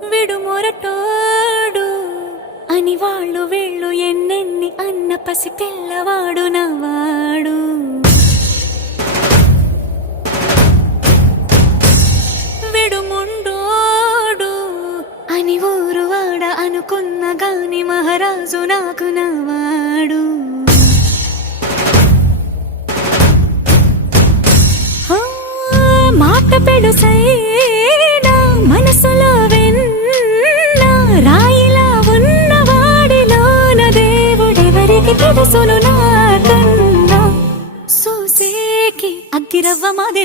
విడు మొరటోడు అని వాళ్ళు వీళ్ళు ఎన్నెన్ని అన్న పసి పిల్లవాడు నవాడు. విడు ముండోడు అని ఊరు వాడ అనుకున్న గాని మహారాజు నాకు నవాడు. మాట పెడుసైనా మనసులో వెన్న రాయిలా ఉన్నవాడిలోన దేవుడెవరికి తెలుసును నాకన్నా. సూసేకి అగ్గిరవ్వ మాది